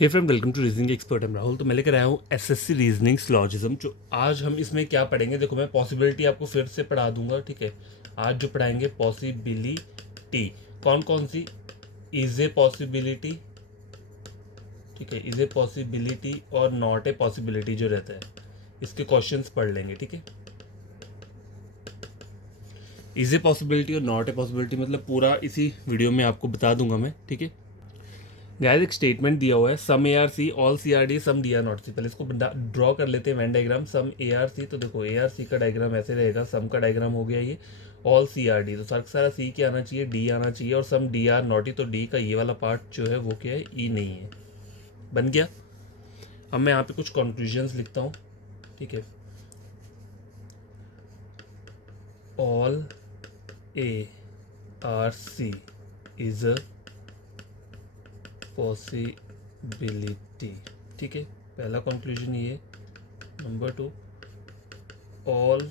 Hey friend, welcome to reasoning expert. Am Rahul. तो मैं लेकर आया हूँ एसएससी रीजनिंग सिलॉजिज्म। जो आज हम इसमें क्या पढ़ेंगे, देखो मैं पॉसिबिलिटी आपको फिर से पढ़ा दूंगा, ठीक है। आज जो पढ़ाएंगे पॉसिबिलिटी, कौन कौन सी, इज ए पॉसिबिलिटी, ठीक है, इज ए पॉसिबिलिटी और नॉट ए पॉसिबिलिटी जो रहता है, इसके क्वेश्चंस पढ़ लेंगे, ठीक है। इज ए पॉसिबिलिटी और नॉट ए पॉसिबिलिटी मतलब पूरा इसी वीडियो में आपको बता दूंगा मैं, ठीक है। गाइस एक स्टेटमेंट दिया हुआ है, some A are C all C are D some D are not C. पहले इसको ड्रॉ कर लेते हैं Venn diagram. Some A are C, तो देखो ए आर सी का डायग्राम ऐसे रहेगा, सम का डायग्राम हो गया ये। ऑल सी आर डी, तो सारा सी के आना चाहिए, डी आना चाहिए, और सम डी आर नॉट ई, तो डी का ये वाला पार्ट जो है वो क्या है, ई नहीं है। बन गया। अब मैं यहाँ पे कुछ कंक्लूजन्स लिखता हूँ, ठीक है। All A are C is a possibility, ठीक है। पहला कंक्लूजन ये। Number 2, all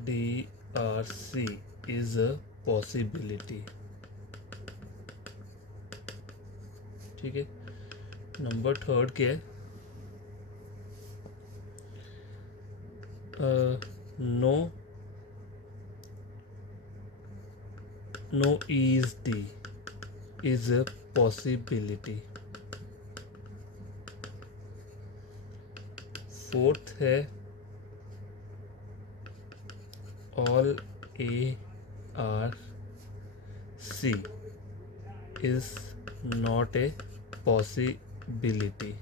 D are C is a possibility, ठीक है। नंबर 3 क्या है, no is D is a possibility. 4th है, all A are C is not a possibility,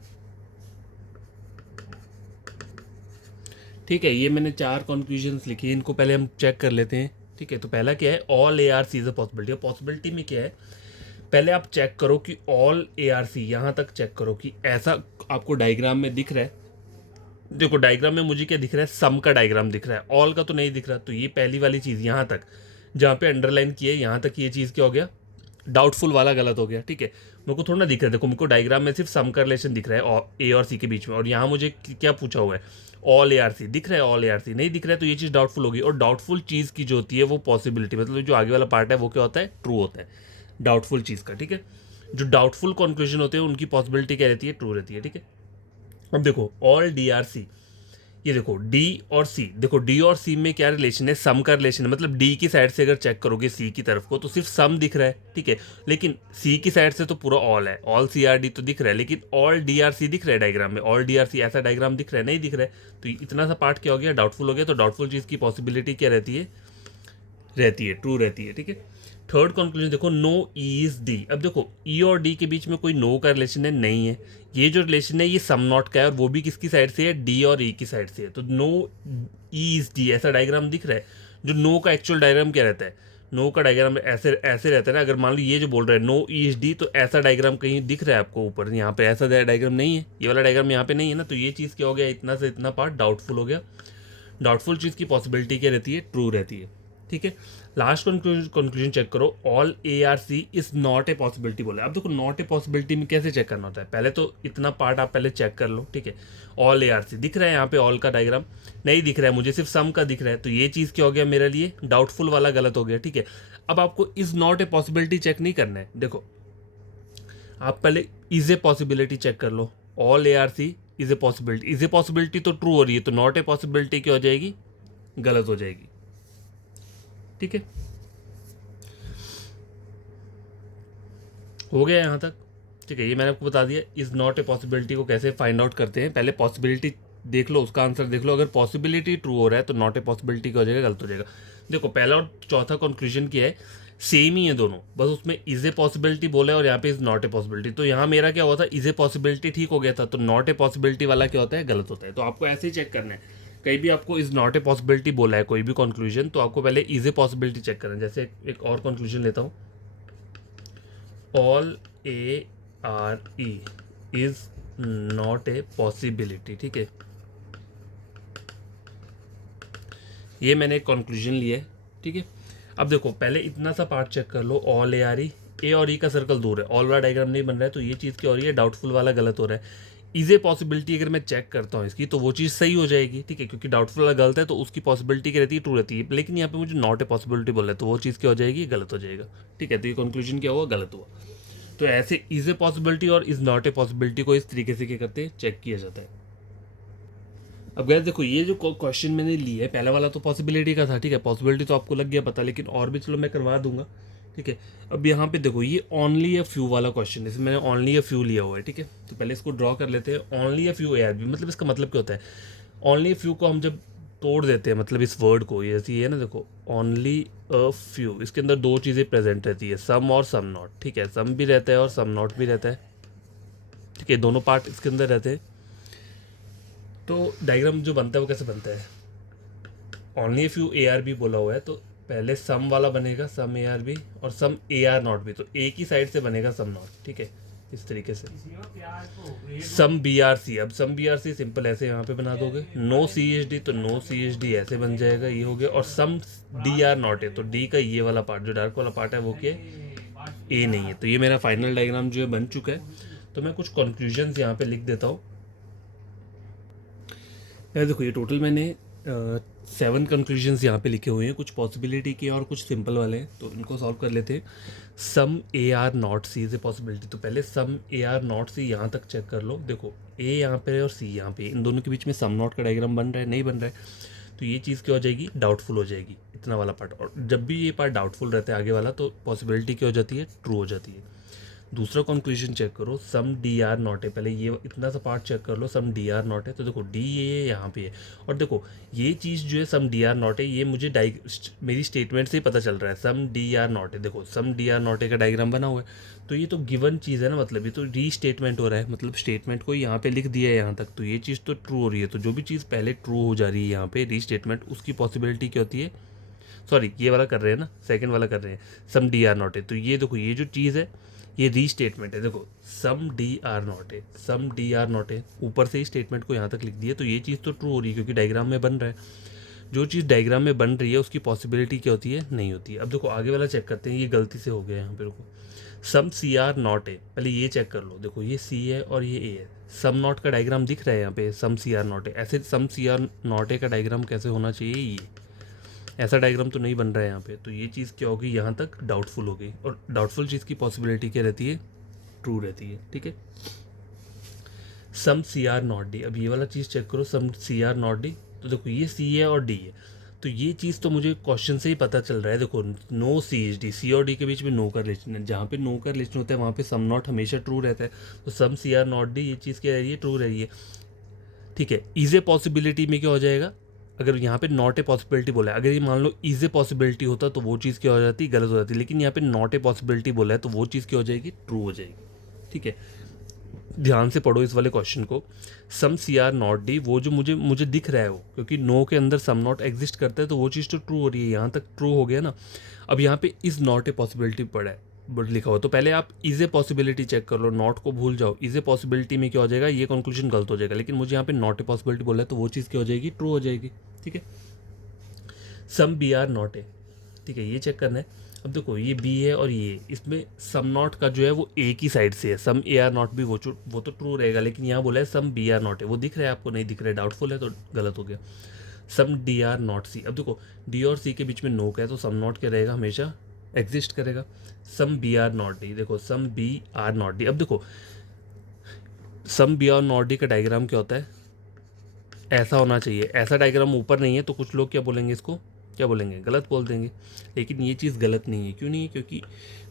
ठीक है। ये मैंने 4 कंक्लूजन्स लिखे, इनको पहले हम चेक कर लेते हैं, ठीक है। तो पहला क्या है, all A are C is a possibility. Possibility में क्या है, पहले आप चेक करो कि ऑल ए आर सी, यहाँ तक चेक करो कि ऐसा आपको डायग्राम में दिख रहा है। देखो डायग्राम में मुझे क्या दिख रहा है, सम का डायग्राम दिख रहा है, ऑल का तो नहीं दिख रहा। तो ये पहली वाली चीज़, यहाँ तक जहाँ पे अंडरलाइन की है, यहाँ तक ये चीज़ क्या हो गया, डाउटफुल वाला गलत हो गया, ठीक है। मेरे को थोड़ा ना दिख रहा है, देखो मेरे को डायग्राम में सिर्फ सम का रिलेशन दिख रहा है ए और सी के बीच में, और यहाँ मुझे क्या पूछा हुआ है, ऑल ए आर सी दिख रहा है, ऑल ए आर सी नहीं दिख रहा है, तो ये चीज़ डाउटफुल होगी। और डाउटफुल चीज़ की जो होती है वो पॉसिबिलिटी, मतलब जो आगे वाला पार्ट है वो क्या होता है, ट्रू होता है डाउटफुल चीज़ का, ठीक है। जो डाउटफुल कंक्लूजन होते हैं उनकी पॉसिबिलिटी क्या रहती है, ट्रू रहती है, ठीक है। अब देखो ऑल डी आर सी, ये देखो डी और सी, देखो डी और सी में क्या रिलेशन है, सम का रिलेशन है। मतलब डी की साइड से अगर चेक करोगे सी की तरफ को, तो सिर्फ सम दिख रहा है, ठीक है। लेकिन सी की साइड से तो पूरा ऑल है, ऑल सी आर डी तो दिख रहा है, लेकिन ऑल डी आर सी दिख रहा है डायग्राम में, ऑल डी आर सी ऐसा डायग्राम दिख रहा है, नहीं दिख रहा है। तो इतना सा पार्ट क्या हो गया, डाउटफुल हो गया। तो डाउटफुल चीज़ की पॉसिबिलिटी क्या रहती है, ट्रू रहती है, ठीक है। थर्ड कंक्लूजन देखो, नो ई इज डी। अब देखो ई और डी के बीच में कोई नो का रिलेशन है, नहीं है। ये जो रिलेशन है ये सम नॉट का है, और वो भी किसकी साइड से है, डी और ई की साइड से है। तो नो ई इज डी ऐसा डायग्राम दिख रहा है। जो नो का एक्चुअल डायग्राम क्या रहता है, नो का डायग्राम ऐसे ऐसे रहता है ना। अगर मान लो ये जो बोल रहा है नो ई इज डी, तो ऐसा डायग्राम कहीं दिख रहा है आपको ऊपर, यहाँ पे ऐसा डायग्राम नहीं है, ये वाला डायग्राम यहाँ पे नहीं है ना। तो ये चीज़ क्या हो गया, इतना से इतना पार्ट डाउटफुल हो गया। डाउटफुल चीज़ की पॉसिबिलिटी क्या रहती है, ट्रू रहती है, ठीक है। लास्ट कंक्लूजन चेक करो, all A are C is not a possibility बोला। अब देखो नॉट ए पॉसिबिलिटी में कैसे चेक करना होता है, पहले तो इतना पार्ट आप पहले चेक कर लो, ठीक है। ऑल ए आर सी दिख रहा है, यहाँ पे ऑल का डायग्राम नहीं दिख रहा है, मुझे सिर्फ सम का दिख रहा है। तो ये चीज़ क्या हो गया मेरे लिए, डाउटफुल वाला गलत हो गया, ठीक है। अब आपको is not a possibility check नहीं करना है, देखो आप पहले इज ए पॉसिबिलिटी चेक कर लो। All A are C is A possibility, is A possibility तो ट्रू हो रही है, तो नॉट ए पॉसिबिलिटी क्या हो जाएगी, गलत हो जाएगी, ठीक है। हो गया यहाँ तक, ठीक है। ये मैंने आपको बता दिया इज़ नॉट ए पॉसिबिलिटी को कैसे फाइंड आउट करते हैं। पहले पॉसिबिलिटी देख लो, उसका आंसर देख लो। अगर पॉसिबिलिटी ट्रू हो रहा है तो नॉट ए पॉसिबिलिटी का हो जाएगा, गलत हो जाएगा। देखो पहला और चौथा कंक्लूजन क्या है, सेम ही है दोनों, बस उसमें इज ए पॉसिबिलिटी बोला है और यहाँ पे इज नॉट ए पॉसिबिलिटी। तो यहाँ मेरा क्या हुआ था, इज ए पॉसिबिलिटी ठीक हो गया था, तो नॉट ए पॉसिबिलिटी वाला क्या होता है, गलत होता है। तो आपको ऐसे ही चेक करना है, कहीं भी आपको इज नॉट ए पॉसिबिलिटी बोला है कोई भी कंक्लूजन, तो आपको पहले इज ए पॉसिबिलिटी चेक करना है। जैसे एक और कंक्लूजन लेता हूँ, all A R E is not a possibility, ठीक है। ये मैंने एक कंक्लूजन लिया है, ठीक है। अब देखो पहले इतना सा पार्ट चेक कर लो, ऑल ए और ई का सर्कल दूर है, ऑल वाला डायग्राम नहीं बन रहा है, तो ये चीज़ क्या हो रही है, डाउटफुल वाला गलत हो रहा है। इज ए पॉसिबिलिटी अगर मैं चेक करता हूँ इसकी, तो वो चीज़ सही हो जाएगी, ठीक है, क्योंकि डाउटफुल वाला गलत है, तो उसकी पॉसिबिलिटी क्या रहती है, ट्रू रहती है। लेकिन यहाँ पे मुझे नॉट ए पॉसिबिलिटी बोल रहा है, तो वो चीज़ क्या हो जाएगी, गलत हो जाएगा, ठीक है। तो ये कंक्लूजन क्या हुआ, गलत हुआ। तो ऐसे इज ए पॉसिबिलिटी और इज नॉट ए पॉसिबिलिटी को इस तरीके से क्या करते हैं, चेक किया जाता है। अब गैस देखो, ये जो क्वेश्चन मैंने लिया है, पहला वाला तो पॉसिबिलिटी का था, ठीक है, पॉसिबिलिटी तो आपको लग गया पता, लेकिन और भी चलो मैं करवा दूंगा, ठीक है। अब यहाँ पे देखो, ये ओनली अ फ्यू वाला क्वेश्चन है, इसमें मैंने ओनली अ फ्यू लिया हुआ है, ठीक है। तो पहले इसको ड्रॉ कर लेते हैं। ओनली अ फ्यू ARB, मतलब इसका मतलब क्या होता है, ओनली अ फ्यू को हम जब तोड़ देते हैं, मतलब इस वर्ड को, ये ऐसी है ना, देखो ओनली अ फ्यू, इसके अंदर दो चीज़ें प्रेजेंट रहती है, सम और सम नॉट, ठीक है, सम भी रहता है और सम नॉट भी रहता है, ठीक है, दोनों पार्ट इसके अंदर रहते हैं। तो डायग्राम जो बनता है वो कैसे बनता है, ओनली फ्यू ARB बोला हुआ है, तो पहले सम वाला बनेगा, सम ARB, और सम AR नॉट भी, तो एक ही साइड से बनेगा सम नॉट, ठीक है, इस तरीके से। सम BRC, अब सम BRC सिंपल ऐसे यहाँ पे बना दोगे, नो CHD तो नो CHD ऐसे बन जाएगा, ये हो गया। और सम DR नॉट है, तो D का ये वाला पार्ट जो डार्क वाला पार्ट है वो क्या है, A नहीं है। तो ये मेरा फाइनल डायग्राम जो है बन चुका है। तो मैं कुछ कंक्लूजन्स यहाँ पे लिख देता हूँ। यार देखो, ये टोटल मैंने 7 कंक्लूजन्स यहाँ पे लिखे हुए हैं, कुछ पॉसिबिलिटी के और कुछ सिंपल वाले हैं, तो इनको सॉल्व कर लेते हैं। सम AR not C is a possibility, तो पहले सम AR नॉट C यहाँ तक चेक कर लो। देखो A यहाँ पे है और C यहाँ पे, इन दोनों के बीच में सम नॉट का डायग्राम बन रहा है, नहीं बन रहा है, तो ये चीज़ क्या हो जाएगी, डाउटफुल हो जाएगी, इतना वाला पार्ट। और जब भी ये पार्ट डाउटफुल रहता है आगे वाला, तो पॉसिबिलिटी क्या हो जाती है, ट्रू हो जाती है। दूसरा कंक्लूजन चेक करो, सम DR नॉट है, पहले ये इतना सा पार्ट चेक कर लो, सम DR नॉट है, तो देखो D ये यहाँ पे है, और देखो ये चीज़ जो है सम DR नॉट है, ये मुझे मेरी स्टेटमेंट से ही पता चल रहा है, सम DR नॉट है, देखो सम DR नॉट है का डायग्राम बना हुआ है, तो ये तो गिवन चीज़ है ना, मतलब ये तो रीस्टेटमेंट हो रहा है, मतलब स्टेटमेंट को यहाँ पे लिख दिया है यहाँ तक, तो ये चीज़ तो ट्रू हो रही है। तो जो भी चीज़ पहले ट्रू हो जा रही है यहाँ पे रीस्टेटमेंट, उसकी पॉसिबिलिटी क्या होती है, सॉरी ये वाला कर रहे हैं ना, सेकंड वाला कर रहे हैं, सम DR नॉट है, तो ये देखो ये जो चीज़ है ये रीस्टेटमेंट है, देखो सम DR नॉट है, सम DR नॉट है, ऊपर से ही स्टेटमेंट को यहाँ तक लिख दिया, तो ये चीज़ तो ट्रू हो रही है क्योंकि डायग्राम में बन रहा है। जो चीज़ डायग्राम में बन रही है उसकी पॉसिबिलिटी क्या होती है, नहीं होती है। अब देखो आगे वाला चेक करते हैं, ये गलती से हो गया यहाँ पे, रुको, सम CR नॉट है, पहले ये चेक कर लो, देखो ये C है और ये A है, सम नॉट का डायग्राम दिख रहा है यहाँ पे, सम CR नॉट है, ऐसे सम CR नॉट है का डायग्राम कैसे होना चाहिए, ये ऐसा डायग्राम तो नहीं बन रहा है यहाँ पे, तो ये चीज़ क्या होगी, यहाँ तक डाउटफुल हो गई, और डाउटफुल चीज़ की पॉसिबिलिटी क्या रहती है, ट्रू रहती है, ठीक है। सम CR नॉट D, अब ये वाला चीज़ चेक करो, सम CR नॉट D, तो देखो ये C है और D है, तो ये चीज़ तो मुझे क्वेश्चन से ही पता चल रहा है, देखो नो CHD, C और D के बीच में नो का रिलेशन है, जहाँ पे नो का रिलेशन होता है वहाँ पे सम नॉट हमेशा ट्रू रहता है, तो सम CR नॉट D ये चीज़ क्या रही है, ट्रू रही है, ठीक है। इज ए पॉसिबिलिटी में क्या हो जाएगा, अगर यहाँ पे नॉट ए पॉसिबिलिटी बोला है, अगर ये मान लो इज ए पॉसिबिलिटी होता तो वो चीज़ क्या हो जाती, गलत हो जाती, लेकिन यहाँ पे नॉट ए पॉसिबिलिटी बोला है तो वो चीज़ क्या हो जाएगी, ट्रू हो जाएगी, ठीक है। ध्यान से पढ़ो इस वाले क्वेश्चन को, सम CR नॉट D, वो जो मुझे मुझे दिख रहा है वो, क्योंकि नो के अंदर सम नॉट एग्जिस्ट करता है, तो वो चीज़ तो ट्रू हो रही है, यहाँ तक ट्रू हो गया ना। अब यहाँ पे इज नॉट ए पॉसिबिलिटी पड़ा है, बट लिखा हुआ, तो पहले आप इज ए पॉसिबिलिटी चेक कर लो, नॉट को भूल जाओ, इज ए पॉसिबिलिटी में क्या हो जाएगा, ये कंक्लूजन गलत हो जाएगा, लेकिन मुझे यहाँ पे नॉट ए पॉसिबिलिटी बोला है तो वो चीज़ क्या हो जाएगी, ट्रू हो जाएगी, ठीक है। सम BR नॉट है, ठीक है, ये चेक करना है। अब देखो ये B है और ये, इसमें सम नॉट का जो है वो एक ही साइड से है, सम AR नॉट भी वो तो ट्रू रहेगा, लेकिन यहाँ बोला है सम BR नॉट है, वो दिख रहा है आपको, नहीं दिख रहा है, डाउटफुल है, तो गलत हो गया। सम DR नॉट C, अब देखो D और C के बीच में नो का है, तो सम नॉट क्या रहेगा, हमेशा एग्जिस्ट करेगा। सम BR नॉट D, देखो सम BR नॉट D, अब देखो सम BR नॉट D का डायग्राम क्या होता है, ऐसा होना चाहिए, ऐसा डायग्राम ऊपर नहीं है, तो कुछ लोग क्या बोलेंगे, इसको क्या बोलेंगे, गलत बोल देंगे, लेकिन ये चीज़ गलत नहीं है, क्यों नहीं है, क्योंकि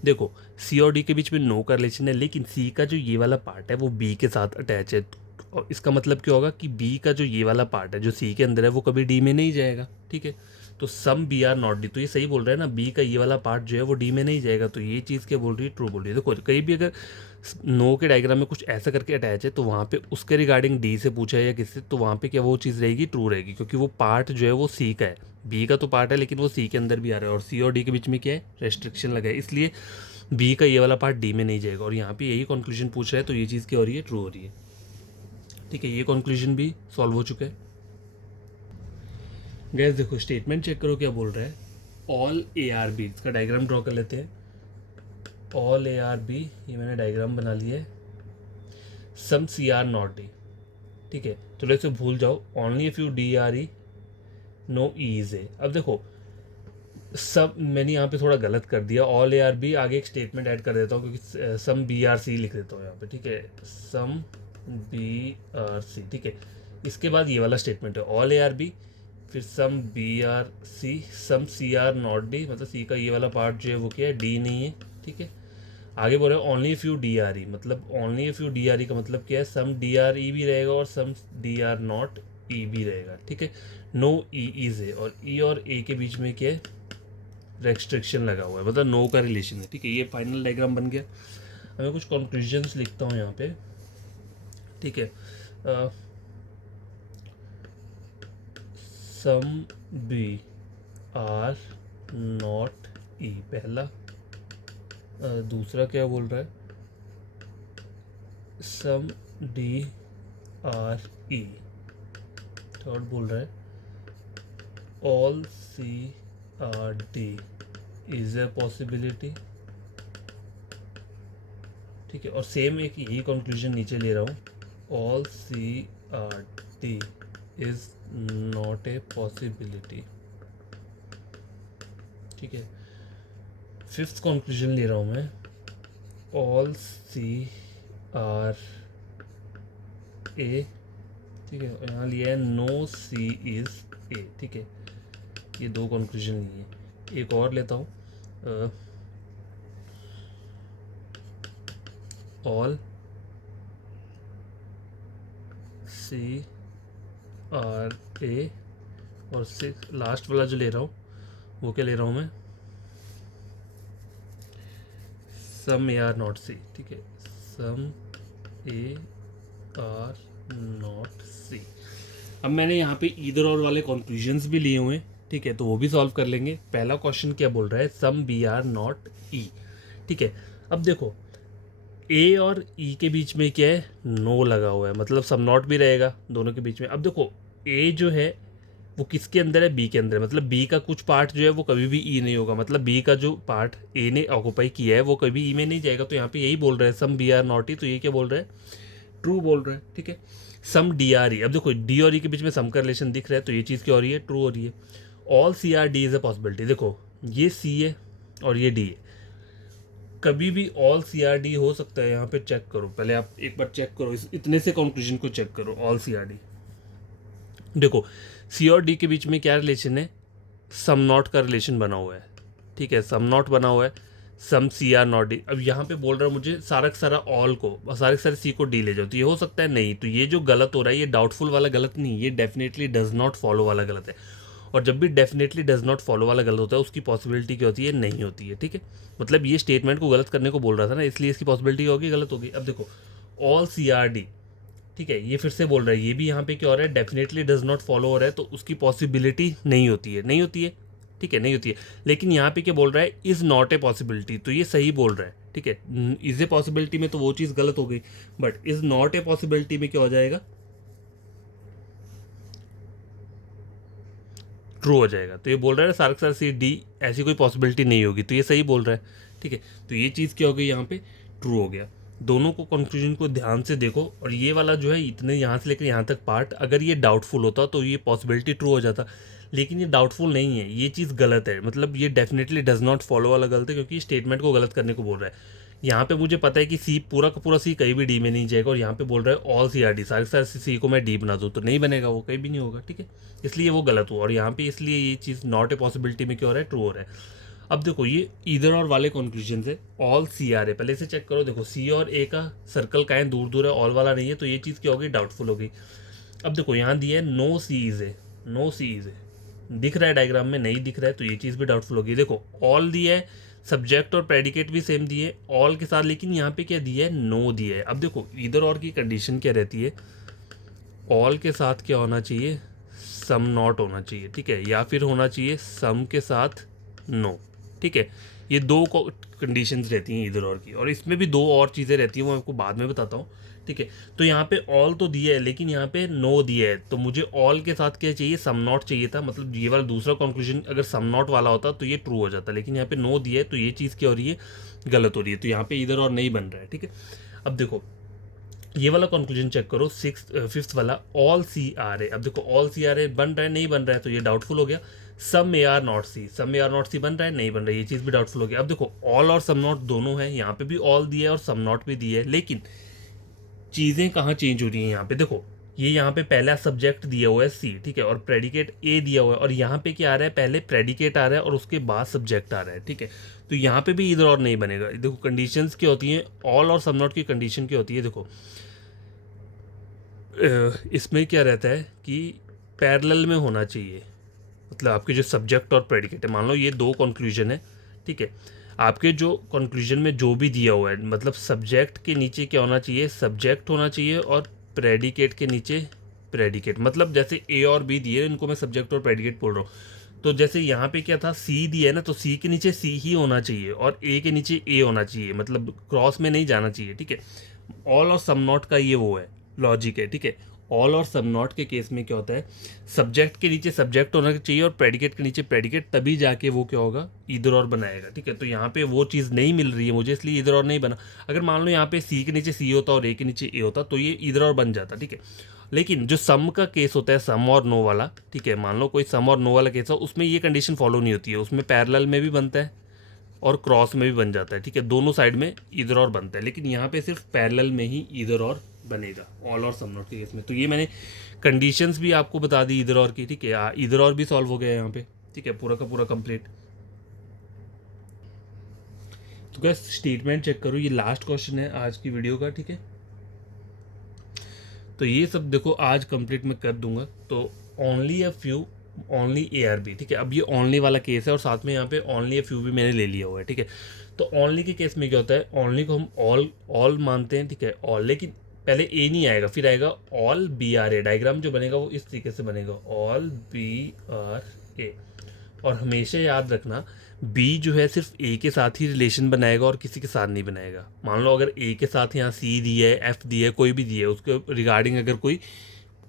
देखो C और D के बीच में नो का रिलेशन है, लेकिन C का जो ये वाला पार्ट है वो B के साथ अटैच है, और इसका मतलब क्या होगा कि B का जो ये वाला पार्ट है जो C के अंदर है वो कभी D में नहीं जाएगा, ठीक है। तो सम BR नॉट D, तो ये सही बोल रहा है ना, B का ये वाला पार्ट जो है वो D में नहीं जाएगा, तो ये चीज़ क्या बोल रही है, ट्रू बोल रही है। देखो कहीं भी अगर नो के डायग्राम में कुछ ऐसा करके अटैच है, तो वहाँ पे उसके रिगार्डिंग D से पूछा है या किससे, तो वहाँ पे क्या वो चीज़ रहेगी, ट्रू रहेगी, क्योंकि वो पार्ट जो है वो C का है, B का तो पार्ट है लेकिन वो C के अंदर भी आ रहा है, और C और D के बीच में क्या है, रेस्ट्रिक्शन लगा है, इसलिए B का ये वाला पार्ट D में नहीं जाएगा, और यहाँ पे यही कंक्लूजन पूछ रहा है, तो ये चीज़ क्या हो रही है, ट्रू हो रही है, ठीक है। ये कंक्लूजन भी सॉल्व हो चुका है। गैस देखो स्टेटमेंट चेक करो क्या बोल रहा है, ऑल ARB, इसका डायग्राम ड्रॉ कर लेते हैं। ऑल ARB, ये मैंने डायग्राम बना लिया है। सम CR नॉट D, ठीक है, तो इसे भूल जाओ, only if you DRE no E is A. अब देखो सब मैंने यहाँ पे थोड़ा गलत कर दिया, ऑल ए आर बी आगे एक स्टेटमेंट ऐड कर देता हूँ क्योंकि सम बी आर सी लिख देता हूँ यहाँ पे, ठीक है, सम बी आर सी, ठीक है। इसके बाद ये वाला स्टेटमेंट है ऑल ए आर बी, फिर some B are C, some C are not D, मतलब सी का ये वाला पार्ट जो है वो क्या है, डी नहीं है, ठीक है। आगे बोल रहे हैं only if you D are E, मतलब only if you D are E का मतलब क्या है, सम डी आर ई भी रहेगा और सम डी आर नॉट ई भी रहेगा, ठीक है। नो ई इज है, और ई और ए के बीच में क्या है, रेस्ट्रिक्शन लगा हुआ है, मतलब नो का रिलेशन है, ठीक है। ये फाइनल डायग्राम बन गया। अब मैं कुछ कंक्लूजन्स लिखता हूँ यहाँ पे, ठीक है। Some B are not E पहला, दूसरा क्या बोल रहा है, some D are E, third बोल रहा है all C are D is A possibility, ठीक है। और सेम एक यही कंक्लूजन नीचे ले रहा हूँ, all C are D is not a possibility, ठीक है। फिफ्थ कंक्लूजन ले रहा हूँ मैं, ऑल सी आर ए, ठीक है, और यहाँ लिया है नो सी इज ए, ठीक है। ये दो कंक्लूजन लिए। एक और लेता हूँ, ऑल सी आर ए, और सिक्स लास्ट वाला जो ले रहा हूँ वो क्या ले रहा हूँ मैं, सम ए आर नॉट सी, ठीक है, सम ए आर नॉट सी। अब मैंने यहाँ पे ईदर और वाले कंक्लूजन्स भी लिए हुए हैं, ठीक है, तो वो भी सॉल्व कर लेंगे। पहला क्वेश्चन क्या बोल रहा है, सम बी आर नॉट ई, ठीक है। अब देखो ए और ई के बीच में क्या है, नो लगा हुआ है, मतलब सम नॉट भी रहेगा दोनों के बीच में। अब देखो ए जो है वो किसके अंदर है, बी के अंदर है, मतलब बी का कुछ पार्ट जो है वो कभी भी ई नहीं होगा, मतलब बी का जो पार्ट ए ने ऑक्यूपाई किया है वो कभी ई में नहीं जाएगा। तो यहाँ पे यही बोल रहे हैं सम बी आर नॉट ई, तो ये क्या बोल रहे हैं, ट्रू बोल रहे हैं, ठीक है। सम डी आर ई, अब देखो डी और ई के बीच में सम का रिलेशन दिख रहा है, तो ये चीज़ क्या हो रही है, ट्रू हो रही है। All C are D is a possibility, देखो ये सी है और ये डी है, कभी भी ऑल सी आर डी हो सकता है। यहाँ पे चेक करो, पहले आप एक बार चेक करो, इस इतने से कंक्लूजन को चेक करो, ऑल सी आर डी। देखो सी और डी के बीच में क्या रिलेशन है, सम नॉट का रिलेशन बना हुआ है, ठीक है, सम नॉट बना हुआ है, some C are not D. अब यहाँ पे बोल रहा है मुझे सारा का सारा ऑल को, सारे के सारे सी को डी ले जाओ, तो ये हो सकता है नहीं। तो ये जो गलत हो रहा है ये डाउटफुल वाला गलत नहीं, ये डेफिनेटली डज नॉट फॉलो वाला गलत है। और जब भी डेफिनेटली डज नॉट फॉलो वाला गलत होता है उसकी पॉसिबिलिटी क्या होती है, नहीं होती है, ठीक है। मतलब ये स्टेटमेंट को गलत करने को बोल रहा था ना, इसलिए इसकी पॉसिबिलिटी होगी गलत होगी। अब देखो ऑल सी आर डी, ठीक है, ये फिर से बोल रहा है, ये भी यहाँ पे क्या हो रहा है, डेफिनेटली डज नॉट फॉलो हो रहा है, तो उसकी पॉसिबिलिटी नहीं होती है, नहीं होती है, ठीक है, नहीं होती है। लेकिन यहाँ पे क्या बोल रहा है, इज़ नॉट ए पॉसिबिलिटी, तो ये सही बोल रहा है, ठीक है। इज़ ए पॉसिबिलिटी में तो वो चीज़ गलत हो गई, but is not a possibility में क्या हो जाएगा, ट्रू हो जाएगा। तो ये बोल रहा है सार्क सर सी डी ऐसी कोई पॉसिबिलिटी नहीं होगी, तो ये सही बोल रहा है, ठीक है। तो ये चीज़ क्या हो गई, यहाँ पे ट्रू हो गया। दोनों को कंक्लूजन को ध्यान से देखो, और ये वाला जो है इतने यहाँ से लेकर यहाँ तक पार्ट, अगर ये डाउटफुल होता तो ये पॉसिबिलिटी ट्रू हो जाता, लेकिन ये डाउटफुल नहीं है, ये चीज़ गलत है, मतलब ये डेफिनेटली डज नॉट फॉलो वाला गलत है, क्योंकि स्टेटमेंट को गलत करने को बोल रहा है। यहाँ पे मुझे पता है कि सी पूरा का पूरा सी कहीं भी डी में नहीं जाएगा, और यहाँ पे बोल रहा है ऑल सी आर डी, सारे सारे सी को मैं डी बना दूँ तो नहीं बनेगा, वो कहीं भी नहीं होगा, ठीक है, इसलिए वो गलत हुआ। और यहाँ पे इसलिए ये चीज़ नॉट ए पॉसिबिलिटी में क्या हो रहा है, ट्रू हो रहा है। अब देखो ये इधर और वाले कॉन्क्लूजन से ऑल सी आर है, पहले से चेक करो, देखो सी और ए का सर्कल का है, दूर दूर है, ऑल वाला नहीं है, तो ये चीज़ क्या हो गई, डाउटफुल हो गई। अब देखो यहाँ दिया है नो सी इज है, नो सी इज है दिख रहा है डायग्राम में, नहीं दिख रहा है, तो ये चीज़ भी डाउटफुल होगी। देखो ऑल दिया है, सब्जेक्ट और प्रेडिकेट भी सेम दिए ऑल के साथ, लेकिन यहाँ पे क्या दिया है, नो दिया है। अब देखो इधर और की कंडीशन क्या रहती है, ऑल के साथ क्या होना चाहिए, सम नॉट होना चाहिए, ठीक है, या फिर होना चाहिए सम के साथ नो, ठीक है। ये दो कंडीशंस रहती हैं इधर और की, और इसमें भी दो और चीज़ें रहती हैं, वो आपको बाद में बताता हूँ, ठीक है। तो यहाँ पे ऑल तो दिया है, लेकिन यहाँ पे नो दिया है, तो मुझे ऑल के साथ क्या चाहिए, सम नॉट चाहिए था, मतलब ये वाला दूसरा कंक्लूजन अगर सम नॉट वाला होता तो ये ट्रू हो जाता, लेकिन यहाँ पे नो दिया है, तो ये चीज़ क्या हो रही है, गलत हो रही है, तो यहाँ पे इधर और नहीं बन रहा है, ठीक है। अब देखो ये वाला कंक्लूजन चेक करो, फिफ्थ वाला ऑल सी आर ए। अब देखो ऑल सी आर ए बन रहा है नहीं बन रहा है, तो ये डाउटफुल हो गया। Some A are not C, some A are not C बन रहा है नहीं बन रहा है, ये चीज़ भी डाउटफुल हो गया। अब देखो ऑल और सम नॉट दोनों है, यहाँ पे भी ऑल दिया है और सम नॉट भी दिया है, लेकिन चीज़ें कहाँ चेंज हो रही हैं यहाँ पे। देखो ये यहाँ पे पहला सब्जेक्ट दिया हुआ है सी, ठीक है, और प्रेडिकेट ए दिया हुआ है, और यहाँ पे क्या आ रहा है, पहले प्रेडिकेट आ रहा है और उसके बाद सब्जेक्ट आ रहा है, ठीक है। तो यहाँ पे भी इधर और नहीं बनेगा। देखो कंडीशंस क्या होती हैं, ऑल और सम नॉट की कंडीशन क्या होती है। देखो इसमें क्या रहता है कि पैरेलल में होना चाहिए, मतलब आपके जो सब्जेक्ट और प्रेडिकेट है, मान लो ये दो कंक्लूजन है, ठीक है। आपके जो कंक्लूजन में जो भी दिया हुआ है, मतलब सब्जेक्ट के नीचे क्या होना चाहिए, सब्जेक्ट होना चाहिए, और प्रेडिकेट के नीचे प्रेडिकेट। मतलब जैसे ए और बी दिए, इनको मैं सब्जेक्ट और प्रेडिकेट बोल रहा हूँ। तो जैसे यहाँ पे क्या था, सी दिया है ना, तो सी के नीचे सी ही होना चाहिए और ए के नीचे ए होना चाहिए, मतलब क्रॉस में नहीं जाना चाहिए, ठीक है। ऑल और सम नॉट का ये वो है, लॉजिक है, ठीक है। ऑल और सब नॉट के केस में क्या होता है, सब्जेक्ट के नीचे सब्जेक्ट होना चाहिए और प्रेडिकेट के नीचे प्रेडिकेट, तभी जाके वो क्या होगा, इधर और बनाएगा, ठीक है। तो यहाँ पे वो चीज़ नहीं मिल रही है मुझे, इसलिए इधर और नहीं बना। अगर मान लो यहाँ पे सी के नीचे सी होता और ए के नीचे ए होता, तो ये इधर और बन जाता, ठीक है। लेकिन जो सम का केस होता है, सम और नो वाला, ठीक है, मान लो कोई सम और नो वाला केस हो, उसमें ये कंडीशन फॉलो नहीं होती है, उसमें पैरेलल में भी बनता है और क्रॉस में भी बन जाता है, ठीक है, दोनों साइड में इधर और बनता है। लेकिन यहाँ पे सिर्फ पैरेलल में ही इधर और बनेगा ऑल और सम नॉट के केस में। तो ये मैंने कंडीशंस भी आपको बता दी इधर और की, ठीक है। इधर और भी सॉल्व हो गया यहाँ पे, ठीक है, पूरा का पूरा कंप्लीट। तो क्या स्टेटमेंट चेक करो, ये लास्ट क्वेश्चन है आज की वीडियो का, ठीक है। तो ये सब देखो आज कंप्लीट मैं कर दूंगा। तो only a few, only A are B, ठीक है। अब ये ओनली वाला केस है और साथ में यहाँ पे ओनली अ फ्यू भी मैंने ले लिया हुआ है, ठीक है। तो ओनली के केस में क्या होता है, ओनली को हम ऑल ऑल मानते हैं, ठीक है, ऑल, लेकिन पहले ए नहीं आएगा, फिर आएगा all B are A. Diagram जो बनेगा वो इस तरीके से बनेगा, ऑल बी आर ए। और हमेशा याद रखना, बी जो है सिर्फ ए के साथ ही रिलेशन बनाएगा और किसी के साथ नहीं बनाएगा। मान लो अगर ए के साथ यहाँ सी दी है, एफ दी है, कोई भी दी है, उसके रिगार्डिंग अगर कोई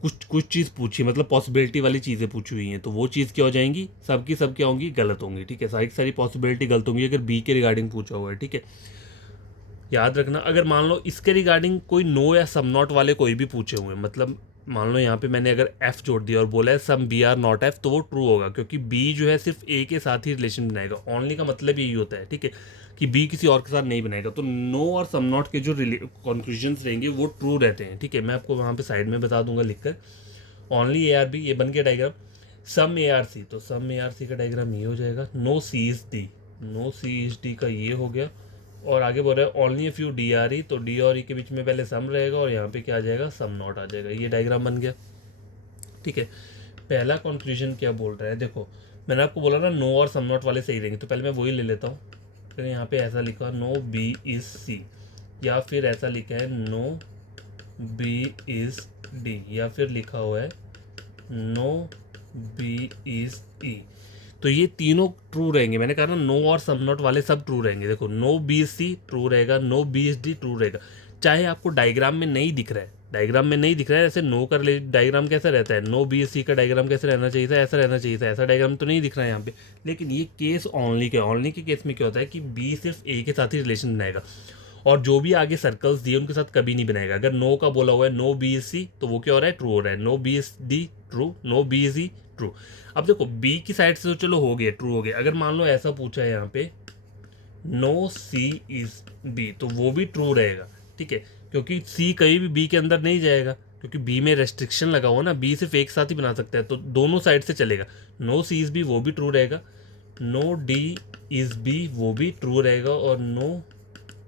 कुछ कुछ चीज़ पूछी, मतलब पॉसिबिलिटी वाली चीज़ें पूछी हुई हैं, तो वो चीज़ क्या हो जाएंगी, सबकी सब क्या होंगी, गलत होंगी, ठीक है। सारी सारी पॉसिबिलिटी गलत होंगी अगर बी के रिगार्डिंग पूछा हुआ है, ठीक है। याद रखना, अगर मान लो इसके रिगार्डिंग कोई नो या सम नॉट वाले कोई भी पूछे हुए हैं, मतलब मान लो यहाँ पे मैंने अगर एफ जोड़ दिया और बोला है some B are not F, तो वो ट्रू होगा, क्योंकि बी जो है सिर्फ ए के साथ ही रिलेशन बनाएगा। ओनली का मतलब यही होता है, ठीक है, कि बी किसी और के साथ नहीं बनाएगा। तो नो और सम नॉट के जो कंक्लूजन्स रहेंगे वो ट्रू रहते हैं, ठीक है। मैं आपको वहाँ पे साइड में बता दूंगा लिखकर। ओनली ए आर बी, ये बन गया diagram. Some A are C, तो सम ए आर सी का डायग्राम ये हो जाएगा। No C is D, no C is D का ये हो गया। और आगे बोल रहा है only few D are E, तो डी और ई के बीच में पहले सम रहेगा और यहाँ पे क्या आ जाएगा, सम नॉट आ जाएगा। ये डायग्राम बन गया, ठीक है। पहला कंक्लूजन क्या बोल रहा है, देखो मैंने आपको बोला ना नो और सम नॉट वाले सही रहेंगे, तो पहले मैं वही ले लेता हूँ। फिर यहाँ पे ऐसा लिखा नो बी इज सी, या फिर ऐसा लिखा है नो बी इज डी, या फिर लिखा हुआ है नो बी इज ई। तो ये तीनों ट्रू रहेंगे। मैंने कहा ना नो और सम नॉट वाले सब ट्रू रहेंगे। देखो नो बी सी ट्रू रहेगा, no B is D true रहेगा, चाहे आपको डायग्राम में नहीं दिख रहा है, डायग्राम में नहीं दिख रहा है। ऐसे नो का डायग्राम कैसा रहता है, नो बी एस सी का डायग्राम कैसे रहना चाहिए था, ऐसा रहना चाहिए था, ऐसा डायग्राम तो नहीं दिख रहा है यहाँ पे। लेकिन ये केस ओनली का, ओनली के केस में क्या होता है कि बी सिर्फ ए के साथ ही रिलेशन बनाएगा और जो भी आगे सर्कल्स दिए उनके साथ कभी नहीं बनाएगा। अगर नो का बोला हुआ है नो बी एस सी, तो वो क्या हो रहा है, ट्रू हो रहा है। No B is D true, no B is C true. अब देखो बी की साइड से तो चलो हो गया, ट्रू हो गया। अगर मान लो ऐसा पूछा है यहाँ पे नो सी इज बी, तो वो भी ट्रू रहेगा, ठीक है, क्योंकि सी कहीं भी बी के अंदर नहीं जाएगा, क्योंकि बी में रेस्ट्रिक्शन लगा हुआ ना, बी सिर्फ एक साथ ही बना सकता है, तो दोनों साइड से चलेगा। नो सी इज बी वो भी ट्रू रहेगा, नो डी इज बी वो भी ट्रू रहेगा, और नो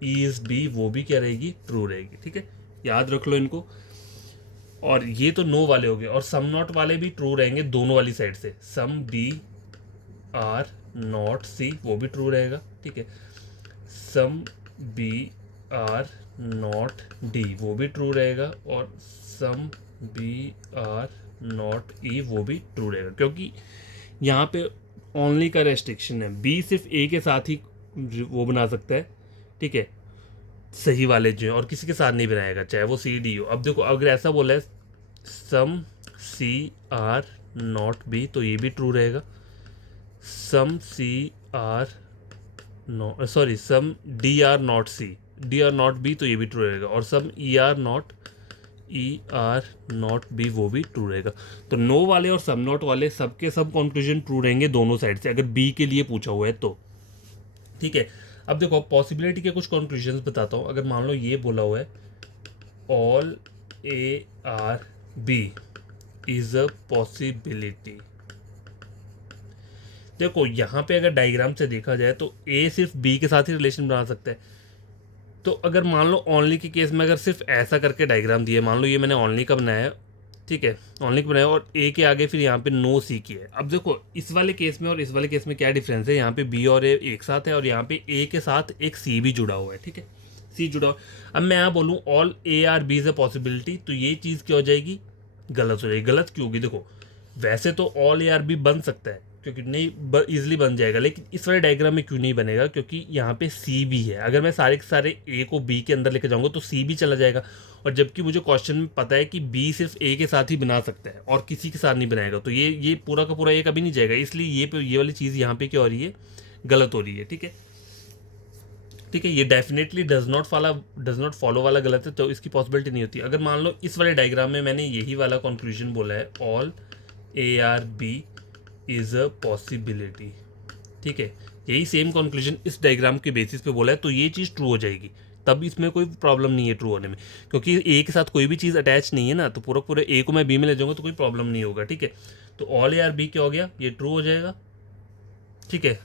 ई इज बी वो भी क्या रहेगी, ट्रू रहेगी, ठीक है। याद रख लो इनको। और ये तो नो वाले हो गए, और सम नॉट वाले भी ट्रू रहेंगे दोनों वाली साइड से। Some B are not C वो भी ट्रू रहेगा, ठीक है। Some B are not D वो भी ट्रू रहेगा, और some B are not E वो भी ट्रू रहेगा, क्योंकि यहाँ पे ओनली का रेस्ट्रिक्शन है। बी सिर्फ ए के साथ ही वो बना सकता है, ठीक है, सही वाले जो है, और किसी के साथ नहीं बनाएगा, चाहे वो सी डी हो। अब देखो अगर ऐसा बोला है some C are not B, तो ये भी ट्रू रहेगा। Some C are no sorry some D are not C, D are not B तो ये भी ट्रू रहेगा, और some E are not B वो भी ट्रू रहेगा। तो नो वाले और सम नॉट वाले सबके सब कंक्लूजन ट्रू रहेंगे दोनों साइड से, अगर बी के लिए पूछा हुआ है तो। ठीक है, अब देखो पॉसिबिलिटी के कुछ कंक्लूजन बताता हूँ। अगर मान लो ये बोला हुआ है all A are B is a possibility, देखो यहाँ पे अगर डायग्राम से देखा जाए तो ए सिर्फ बी के साथ ही रिलेशन बना सकता है। तो अगर मान लो ओनली के केस में अगर सिर्फ ऐसा करके डायग्राम दिया, मान लो ये मैंने ओनली का बनाया है, ठीक है, ओनली का बनाया और ए के आगे फिर यहाँ पे नो सी की है। अब देखो इस वाले केस में और इस वाले केस में क्या डिफरेंस है, यहाँ पे बी और ए एक साथ है और यहाँ पे ए के साथ एक सी भी जुड़ा हुआ है। ठीक है, सी जुड़ा हुआ। अब मैं यहाँ बोलूँ all A are B is a possibility, तो ये चीज़ क्या हो जाएगी, गलत हो जाएगी। गलत क्यों होगी, देखो वैसे तो ऑल ए आर बी बन सकता है क्योंकि नहीं इजीली बन जाएगा, लेकिन इस वाले डायग्राम में क्यों नहीं बनेगा, क्योंकि यहाँ पे सी भी है। अगर मैं सारे के सारे ए को बी के अंदर लेके जाऊँगा तो सी भी चला जाएगा, और जबकि मुझे क्वेश्चन में पता है कि बी सिर्फ ए के साथ ही बना सकता है और किसी के साथ नहीं बनाएगा, तो ये पूरा का पूरा ए कभी नहीं जाएगा, इसलिए ये वाली चीज़ यहाँ पे क्या हो रही है, गलत हो रही है। ठीक है, ठीक है, ये डेफिनेटली डज नॉट फॉलो वाला गलत है, तो इसकी पॉसिबिलिटी नहीं होती। अगर मान लो इस वाले डायग्राम में मैंने यही वाला कंक्लूजन बोला है all A are B is a possibility, ठीक है, यही सेम कंक्लूजन इस डायग्राम के बेसिस पे बोला है, तो ये चीज़ ट्रू हो जाएगी, तब इसमें कोई प्रॉब्लम नहीं है ट्रू होने में, क्योंकि ए के साथ कोई भी चीज़ अटैच नहीं है ना, तो पूरा पूरा ए को मैं बी में ले जाऊंगा तो कोई प्रॉब्लम नहीं होगा। ठीक है, तो ऑल ए आर बी क्या हो गया, ये ट्रू हो जाएगा। ठीक है,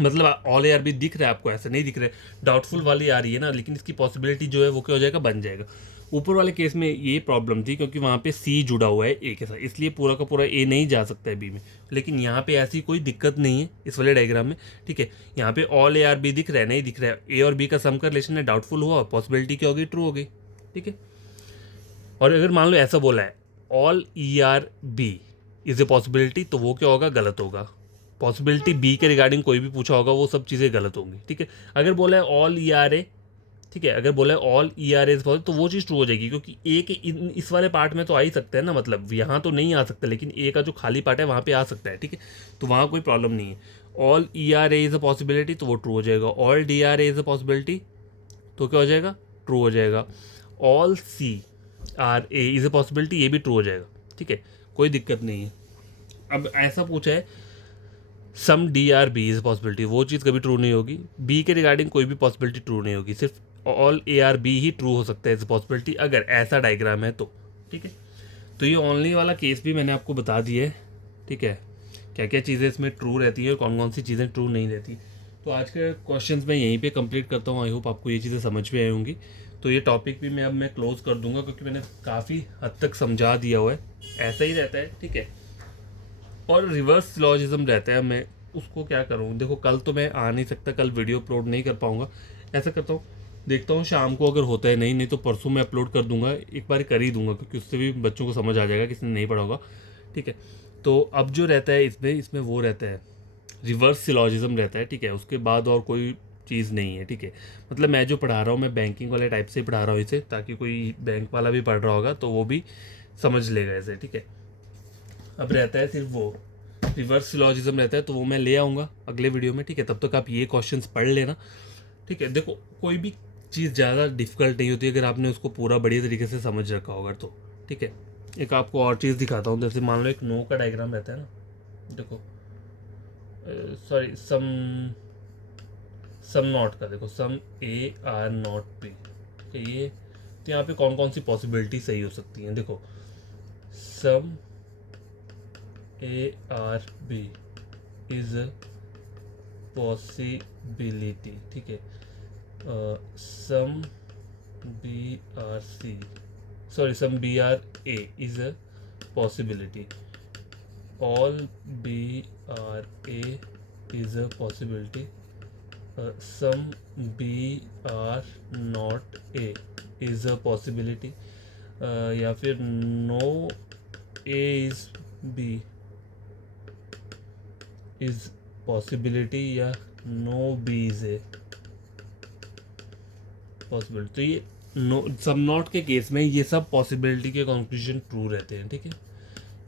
मतलब ऑल ए आर बी दिख रहा है आपको, ऐसा नहीं दिख रहा है, डाउटफुल वाली आ रही है ना, लेकिन इसकी पॉसिबिलिटी जो है वो क्या हो जाएगा, बन जाएगा। ऊपर वाले केस में ये प्रॉब्लम थी क्योंकि वहाँ पे सी जुड़ा हुआ है ए के साथ, इसलिए पूरा का पूरा ए नहीं जा सकता है बी में, लेकिन यहाँ पे ऐसी कोई दिक्कत नहीं है इस वाले डायग्राम में। ठीक है, यहाँ पे ऑल ए आर बी दिख रहा है, नहीं दिख रहा है, ए और बी का सम का रिलेशन है, डाउटफुल हुआ, पॉसिबिलिटी क्या हो गई, ट्रू हो गई। ठीक है, और अगर मान लो ऐसा बोला है all E are B is A possibility, तो वो क्या होगा, गलत होगा। पॉसिबिलिटी बी के रिगार्डिंग कोई भी पूछा होगा वो सब चीज़ें गलत होंगी। ठीक है, अगर बोला है ऑल ई आर ए, ठीक है, अगर बोला है ऑल ई आर एज तो वो चीज़ ट्रू हो जाएगी, क्योंकि ए के इस वाले पार्ट में तो आ ही सकता है ना, मतलब यहाँ तो नहीं आ सकता, लेकिन ए का जो खाली पार्ट है वहाँ पे आ सकता है। ठीक है, तो वहाँ कोई प्रॉब्लम नहीं है। All E are A is a possibility, तो वो ट्रू हो जाएगा। All D are A is a possibility, तो क्या हो जाएगा, ट्रू हो जाएगा। All C are A is a possibility, ये भी ट्रू हो जाएगा। ठीक है, कोई दिक्कत नहीं है। अब ऐसा पूछा है some D are B is possibility, वो चीज़ कभी ट्रू नहीं होगी। बी के रिगार्डिंग कोई भी पॉसिबिलिटी ट्रू नहीं होगी, सिर्फ ऑल ए आर बी ही ट्रू हो सकता है एज पॉसिबिलिटी, अगर ऐसा डायग्राम है तो। ठीक है, तो ये ओनली वाला केस भी मैंने आपको बता दिया है। ठीक है, क्या क्या चीज़ें इसमें ट्रू रहती है और कौन कौन सी चीज़ें ट्रू नहीं रहती। तो आज के क्वेश्चंस मैं यहीं पे कंप्लीट करता हूँ। आई होप आपको ये चीज़ें समझ में आई होंगी। तो ये टॉपिक भी मैं क्लोज कर दूंगा, क्योंकि मैंने काफ़ी हद तक समझा दिया हुआ है। ऐसा ही रहता है, ठीक है, और रिवर्स सिलॉजिज्म रहता है। मैं उसको क्या करूँ, देखो कल तो मैं आ नहीं सकता, कल वीडियो अपलोड नहीं कर पाऊँगा। ऐसा करता हूँ, देखता हूँ शाम को अगर होता है, नहीं तो परसों मैं अपलोड कर दूंगा, एक बार कर ही दूंगा, क्योंकि उससे भी बच्चों को समझ आ जाएगा, किसी ने नहीं पढ़ा होगा। ठीक है, तो अब जो रहता है इसमें वो रहता है, रिवर्स सिलॉजिज्म रहता है। ठीक है, उसके बाद और कोई चीज़ नहीं है। ठीक है, मतलब मैं जो पढ़ा रहा हूँ, मैं बैंकिंग वाले टाइप से पढ़ा रहा हूँ इसे, ताकि कोई बैंक वाला भी पढ़ रहा होगा तो वो भी समझ लेगा इसे। ठीक है, अब रहता है सिर्फ वो रिवर्स सिलॉजिज्म रहता है, तो वो मैं ले आऊँगा अगले वीडियो में। ठीक है, तब तक आप ये क्वेश्चंस पढ़ लेना। ठीक है, देखो कोई भी चीज़ ज़्यादा डिफिकल्ट नहीं होती अगर आपने उसको पूरा बढ़िया तरीके से समझ रखा होगा तो। ठीक है, एक आपको और चीज़ दिखाता हूँ। जैसे मान लो एक नो का डायग्राम रहता है ना, देखो सॉरी सम नॉट का, देखो some A are not B, ठीक है, ये तो यहाँ पे कौन कौन सी पॉसिबिलिटी सही हो सकती हैं। देखो some A are B is possibility, ठीक है, some B are C, sorry some B are A is a possibility, all B are A is a possibility, some B are not A is a possibility, या फिर no A is B is possibility, या no B is A possibility. तो ये no some not के case में ये सब possibility के कंक्लूजन ट्रू रहते हैं। ठीक है,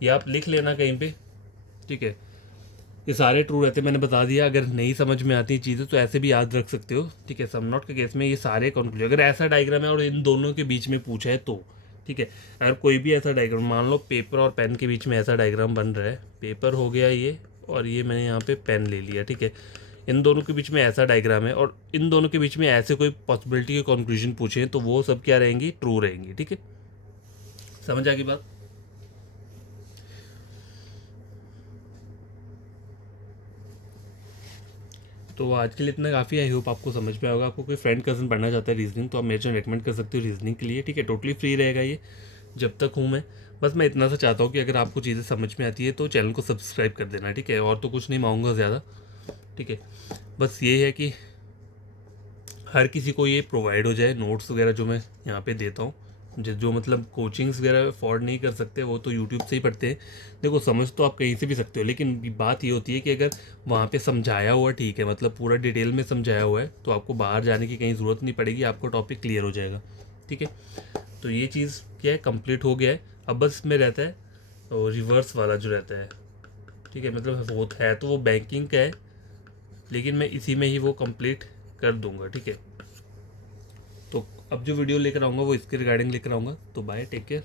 ये आप लिख लेना कहीं पे। ठीक है, ये सारे ट्रू रहते हैं, मैंने बता दिया। अगर नहीं समझ में आती चीज़ें तो ऐसे भी याद रख सकते हो, ठीक है। सम नॉट के केस में ये सारे कंक्लूजन, अगर ऐसा डायग्राम है और इन दोनों के बीच में पूछा है तो, ठीक है। अगर कोई भी ऐसा डायग्राम, मान लो पेपर और पेन के बीच में ऐसा डायग्राम बन रहा है, पेपर हो गया ये, और ये मैंने यहाँ पे पेन ले लिया, ठीक है। इन दोनों के बीच में ऐसा डायग्राम है और इन दोनों के बीच में ऐसे कोई पॉसिबिलिटी के कंक्लूजन पूछे हैं तो वो सब क्या रहेंगी, ट्रू रहेंगी, ठीक है। समझ आ गई बात। तो आज के लिए इतना काफ़ी, आई होप आपको समझ में होगा। आपको कोई फ्रेंड कज़न पढ़ना चाहता है रीजनिंग तो आप मेरे चैनल रिकमेंड कर सकते हो रीजनिंग के लिए, ठीक है। टोटली फ्री रहेगा ये जब तक हूँ मैं। बस मैं इतना सा चाहता हूँ कि अगर आपको चीज़ें समझ में आती है तो चैनल को सब्सक्राइब कर देना, ठीक है। और तो कुछ नहीं मांगूंगा ज़्यादा, ठीक है। बस ये है कि हर किसी को ये प्रोवाइड हो जाए, नोट्स वगैरह जो मैं यहाँ पे देता हूँ। जो मतलब कोचिंग्स वगैरह अफोर्ड नहीं कर सकते वो तो यूट्यूब से ही पढ़ते हैं। देखो समझ तो आप कहीं से भी सकते हो, लेकिन बात ये होती है कि अगर वहाँ पे समझाया हुआ, ठीक है, मतलब पूरा डिटेल में समझाया हुआ है तो आपको बाहर जाने की कहीं ज़रूरत नहीं पड़ेगी, आपको टॉपिक क्लियर हो जाएगा, ठीक है। तो ये चीज़ क्या है, कंप्लीट हो गया है। अब बस में रहता है और रिवर्स वाला जो रहता है, ठीक है, मतलब वो है तो वो बैंकिंग का है, लेकिन मैं इसी में ही वो कंप्लीट कर दूंगा, ठीक है। तो अब जो वीडियो लेकर आऊँगा वो इसके रिगार्डिंग लेकर आऊँगा। तो बाय, टेक केयर।